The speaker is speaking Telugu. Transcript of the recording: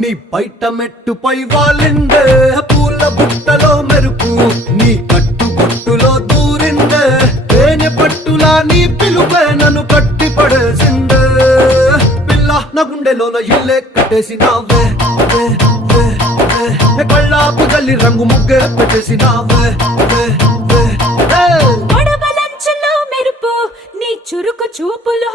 నీ బయట మెట్టుపై వాలిందే పూల బుట్టలో మెరుపు నీ కట్టు బొట్టులో దూరిందే తేనె పట్టులా నీ పిలుపే నన్ను కట్టి పడేసిందే పిల్ల నా గుండెలోన ఇల్లే కట్టేసినావే కళ్ళాపు గల్లి రంగు ముగ్గే పెట్టేసినావే మెరుపు నీ చురుకు చూపులో